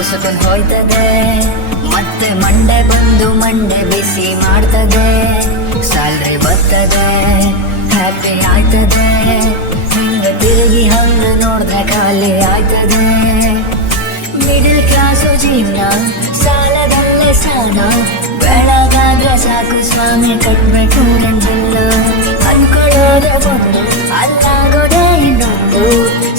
ಕುಸುಕೊಂಡು ಹೋಯ್ತದೆ. ಮತ್ತೆ ಮಂಡೆ ಬಂದು ಮಂಡೆ ಬಿಸಿ ಮಾಡ್ತದೆ. ಸ್ಯಾಲ್ರಿ ಬರ್ತದೆ, ಹ್ಯಾಪಿ ಆಯ್ತದೆ. ಹಿಂಗ ತಿರುಗಿ ಹಂಗ ನೋಡ್ದೆ ಖಾಲಿ ಆಯ್ತದೆ. ಮಿಡಲ್ ಕ್ಲಾಸು ಜೀವನ, ಸಾಲದಲ್ಲೇ ಸಾಲ. ಬೆಳಗಾದ್ರೆ ಸಾಕು ಸ್ವಾಮಿ, ಕಟ್ಬೇಕು ರೆಂಟಿಲ್ಲ. ಅನ್ಕೊಳ್ಳೋದೆ ಒಂದು, ಅಲ್ಲಾಗೋದೆ ಇನ್ನೊಂದು.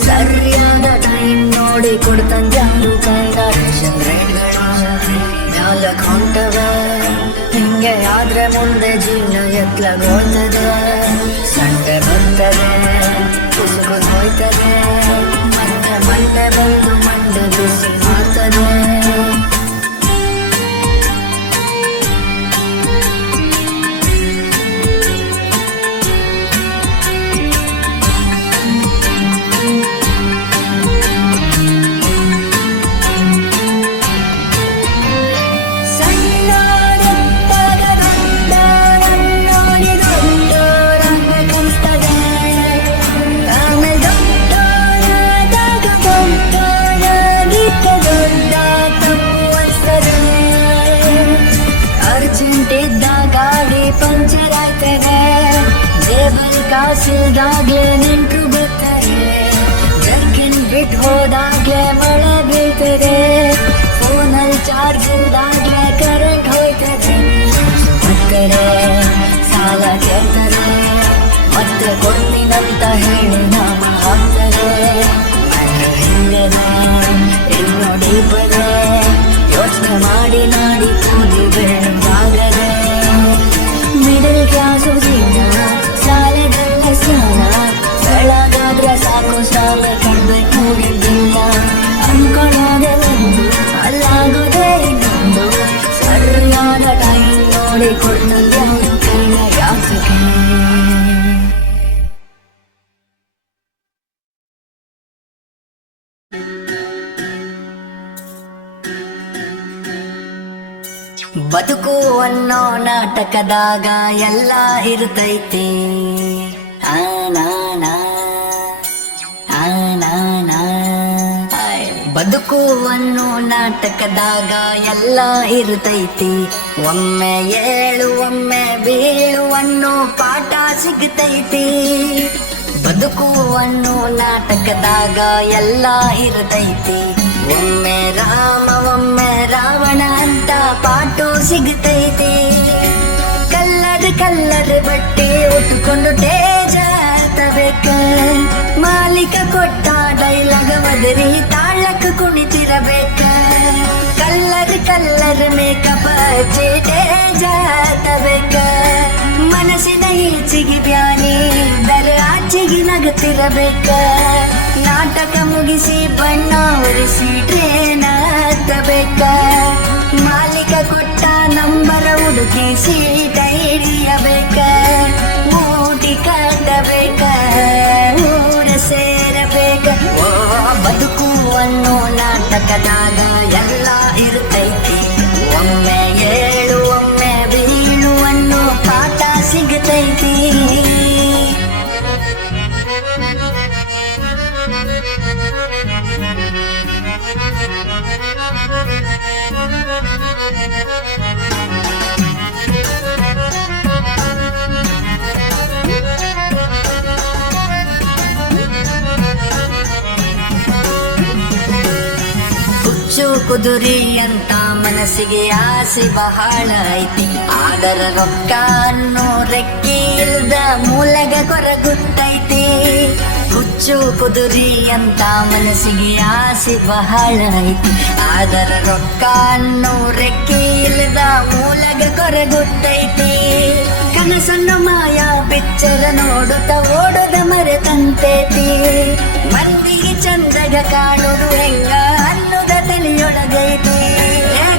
ಸರಿಯಾದ ಟೈಮ್ ನೋಡಿ ಕೊಡ್ತಂದ ಯಾರು ಕೈಗ. ರೇಷನ್ ರೇಟ್ಗಳು ನಾಲ್ಕು ಹೊಂಟವೆ. ಹಿಂಗೆ ಆದ್ರೆ ಮುಂದೆ ಜೀವನ ಎತ್ಲಾಗೋಯ್ತದೆ. ಸಂಡೆ ಬರ್ತದೆ, ಕುಸುಕೊಂಡು ಹೋಯ್ತದೆ. ಮತ್ತೆ ಮಂಡೆ ಬಂದು ಮಂಡೆ ಬಿಸಿ ಮಾಡ್ತದೆ. ಪಂಚರ್ ಆಯ್ತದೆ, ಜೇಬಲ್ ಕಾಸಿಲ್ದಾಗ್ಲೇ ನೆಂಟ್ರು ಬರ್ತಾರೆ. ಜರ್ಕಿನ್ ಬಿಟ್ಟು ಹೋದಾಗ್ಲೇ ಮಳೆ ಬೀಳ್ತದೆ. ಫೋನಲ್ಲಿ ಚಾರ್ಜ್ ಇಲ್ದಾಗ್ಲೇ ಕರೆಂಟ್ ಹೋಯ್ತದೆ. ಬರ್ತಾರೆ, ಸಾಲ ಕೇಳ್ತಾರೆ. ಮತ್ತೆ ಕೊಡ್ತೀನಂತ ಹೇಳಿ ನಾಮ ಹಾಕ್ತಾರೆ. ಹಿಂಗನೆ ಇನ್ನೂ ಡೀಪದೆ. ಯೋಚನೆ ಮಾಡಿ ಮಾಡಿ ಕೂದಿ ಬೆಳ್ಳಗಾಗದೆ. ಮಿಡಲ್ ಕ್ಲಾಸು ಜೀವನ, ಸಾಲದಲ್ಲೇ ಸಾಲ. ಬೆಳಗಾದ್ರೆ ಸಾಕು ಸ್ವಾಮಿ, ಕಟ್ಬೇಕು ರೆಂಟಿಲ್ಲ. ಅನ್ಕೊಳ್ಳೋದೆ ಒಂದು, ಅಲ್ಲಾಗೋದೆ ಇನ್ನೊಂದು. ಸರಿಯಾದ ಟೈಮ್ ನೋಡಿ ಕೊಡ್ತಂದ ಯಾರು ಕೈಲ ಯಾತಕ್ಕೆ. ಬದುಕು ಅನ್ನೋ ನಾಟಕದಾಗ ಎಲ್ಲ ಇರ್ತೈತಿ. ಬದುಕು ಅನ್ನೋ ನಾಟಕದಾಗ ಎಲ್ಲ ಇರ್ತೈತಿ. ಒಮ್ಮೆ ಏಳು ಒಮ್ಮೆ ಬೀಳು ಅನ್ನೋ ಪಾಠ ಸಿಗ್ತೈತಿ. ಬದುಕು ಅನ್ನೋ ನಾಟಕದಾಗ ಎಲ್ಲ ಇರ್ತೈತಿ. ಒಮ್ಮೆ ರಾಮ ಒಮ್ಮೆ ರಾವಣ ಅಂತ ಪಾಠ ಸಿಗ್ತೈತಿ. ಕಲ್ಲರ್ ಬಟ್ಟೆ ಉಟ್ಕೊಂಡು ಟೇಜ ಹತ್ತಬೇಕ. ಮಾಲೀಕ ಕೊಟ್ಟ ಡೈಲಾಗ ಬದರಿ ತಾಳಕ್ಕೆ ಕುಣಿತಿರಬೇಕ. ಕಲ್ಲರ್ ಮೇಕಪ್ ಹಚ್ಚಿ ಟೇಜ ಹತ್ತಬೇಕ. ಮನಸ್ಸಿನ ಈಚಿಗೆ ಬ್ಯಾನಿ ದರ ಆಚೆಗೆ ನಗತಿರಬೇಕ. ನಾಟಕ ಮುಗಿಸಿ ಬಣ್ಣ ಒರೆಸಿ ಟ್ರೇನ ಹತ್ತಬೇಕ. ಮಾಲೀಕ ಕೊಟ್ಟ ನಂಬರ ಹುಡುಕಿ ಸೀಟ ಹಿಡಿಯಬೇಕ. ಊಟಿ ಕಟ್ಟಬೇಕ, ಊರ ಸೇರಬೇಕ. ಬದುಕು ಅನ್ನೋ ನಾಟಕದಾಗ ಎಲ್ಲ ಇರ್ತೈತಿ. ಒಮ್ಮೆ ಏಳು ಒಮ್ಮೆ ಬೀಳು ಅನ್ನೋ ಪಾಠ ಸಿಗತೈತಿ. ಹುಚ್ಚು ಕುದುರಿ ಅಂತ ಮನಸ್ಸಿಗೆ ಆಸೆ ಬಹಳ ಐತಿ. ಆದರ ರೊಕ್ಕ ಅನ್ನೋ ರೆಕ್ಕೆ ಇಲ್ದ ಮೂಲೆಗ ಕೊರಗುತ್ತೈತಿ. ಹುಚ್ಚು ಕುದುರಿ ಅಂತ ಮನಸ್ಸಿಗೆ ಆಸೆ ಬಹಳ ಐತಿ. ಆದರ ರೊಕ್ಕ ಅನ್ನೋ ರೆಕ್ಕೆ ಇಲ್ದ ಮೂಲೆಗ ಕೊರಗುತ್ತೈತಿ. ಕನಸನ್ನು ಮಾಯಾ ಪಿಕ್ಚರ್ ನೋಡುತ್ತ ಓಡೋದ ಮರೆತಂತೈತಿ. ಮಂದಿಗೆ ಚಂದಗ ಕಾಣುದು ಹೆಂಗ ಅನ್ನೋದ ತಲೆಯೊಳಗೈತಿ.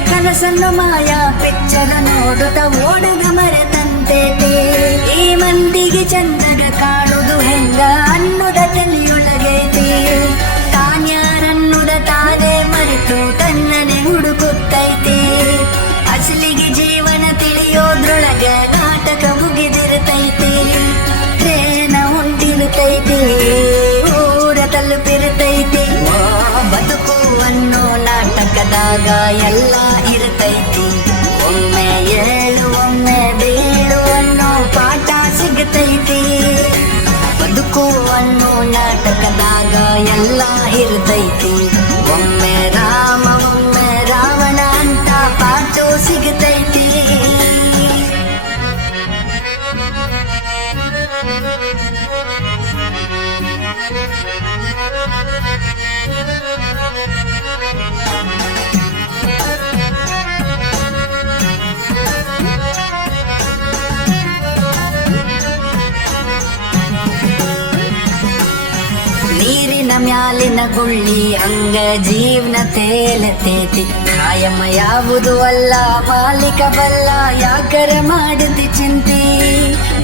ಕನಸನ್ನು ಮಾಯಾ ಪಿಕ್ಚರ್ ನೋಡುತ್ತ ಓಡೋದ ಮರೆತಂತೈತಿ. ಈ ಮಂದಿಗೆ ಚಂದಗ ಕಾಣುದು ಹೆಂಗ ಅನ್ನೋದ ತಲೆಯೊಳಗೈತಿ. ತಾನ್ಯಾರನ್ನುದ ತಾನೇ ಮರೆತು ತನ್ನನೆ ಹುಡುಕುತ್ತೈತಿ. ಅಸಲಿಗೆ ಜೀವನ ತಿಳಿಯೋದ್ರೊಳಗ ನಾಟಕ ಮುಗಿದಿರ್ತೈತಿ. ಟ್ರೇನ ಹೊಂಟಿರ್ತೈತಿ, ಊರ ತಲುಪಿರ್ತೈತಿ. ಬದುಕು ಅನ್ನೋ ನಾಟಕದ ಕದಾಗ ಎಲ್ಲ ಇರ್ತೈತಿ. ಒಮ್ಮೆ ಏಳು ಒಮ್ಮೆ ಬೀಳು ಅನ್ನೋ ಪಾಠ ಸಿಗತೈತಿ. ಬದುಕು ಅನ್ನೋ ನಾಟಕದಾಗ ಎಲ್ಲ ಇರ್ತೈತಿ. ಒಮ್ಮೆ ರಾಮ ಒಮ್ಮೆ ರಾವಣ ಅಂತ ಪಾಠ ಸಿಗತೈತಿ. ನೀರಿನ ಮ್ಯಾಲಿನ ಗುಳ್ಳಿ ಹಂಗ ಜೀವನ ತೇಲತೇತಿ. ಕಾಯಮ ಯಾವುದು ಅಲ್ಲ ಮಾಲೀಕ ಬಲ್ಲ, ಯಾಕರ ಮಾಡತಿ ಚಿಂತಿ.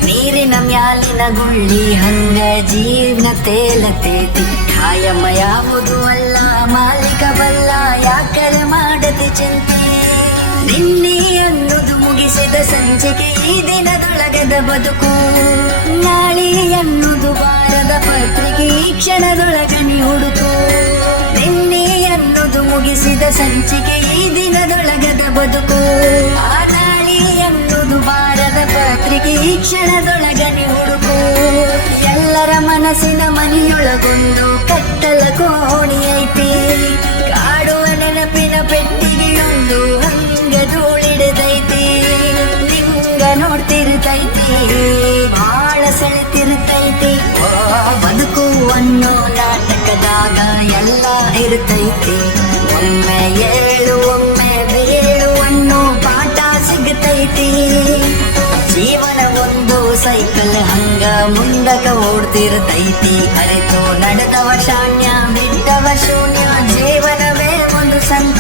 ನೀರಿನ ಮ್ಯಾಲಿನ ಗುಳ್ಳಿ ಹಂಗ ಜೀವನ ತೇಲತೇತಿ. ಕಾಯಮ ಯಾವುದು ಅಲ್ಲ ಮಾಲೀಕ ಬಲ್ಲ, ಯಾಕರ ಮಾಡತಿ ಚಿಂತಿ. ನಿನ್ನೆ ಅನ್ನೋದು ಮುಗಿಸಿದ ಸಂಚಿಕೆ ಈ ದಿನದೊಳಗದ ಬದುಕು. ನಾಳೆ ಅನ್ನೋದು ಬಾರದ ಪತ್ರಿಕೆ ಈ ಕ್ಷಣದೊಳಗನಿ ಹುಡುಕು. ನಿನ್ನೆ ಅನ್ನೋದು ಮುಗಿಸಿದ ಸಂಚಿಕೆ ಈ ದಿನದೊಳಗದ ಬದುಕು. ಆ ನಾಳೆ ಅನ್ನೋದು ಬಾರದ ಪತ್ರಿಕೆ ಈ ಕ್ಷಣದೊಳಗನಿ ಹುಡುಕು. ಎಲ್ಲರ ಮನಸ್ಸಿನ ಮನೆಯೊಳಗೊಂದು ಕತ್ತಲ ಕೋಣಿ ಐತಿ. ಕಾಡುವ ನೆನಪಿನ ಪೆಟ್ಟಿಗೆಯೊಂದು ಹಂಗ ಧೂಳಿಡದೈತಿ. ನಿಂಗ ನೋಡ್ತಿರ್ತೈತಿ, ಬಾಳ ಸೆಳೆತಿರ್ತೈತಿ. ಬದುಕು ಅನ್ನೋ ನಾಟಕದಾಗ ಎಲ್ಲ ಇರ್ತೈತಿ. ಒಮ್ಮೆ ಏಳು ಒಮ್ಮೆ ಬೀಳು ಅನ್ನೋ ಪಾಠ ಸಿಗತೈತಿ. ಜೀವನ ಒಂದು ಸೈಕಲ್ ಹಂಗ ಮುಂದಕ ಓಡ್ತಿರ್ತೈತಿ. ಅರಿತು ನಡೆದವ ಶಾನ್ಯ ಬಿಟ್ಟವ ಶೂನ್ಯ, ಜೀವನವೇ ಒಂದು ಸಂತ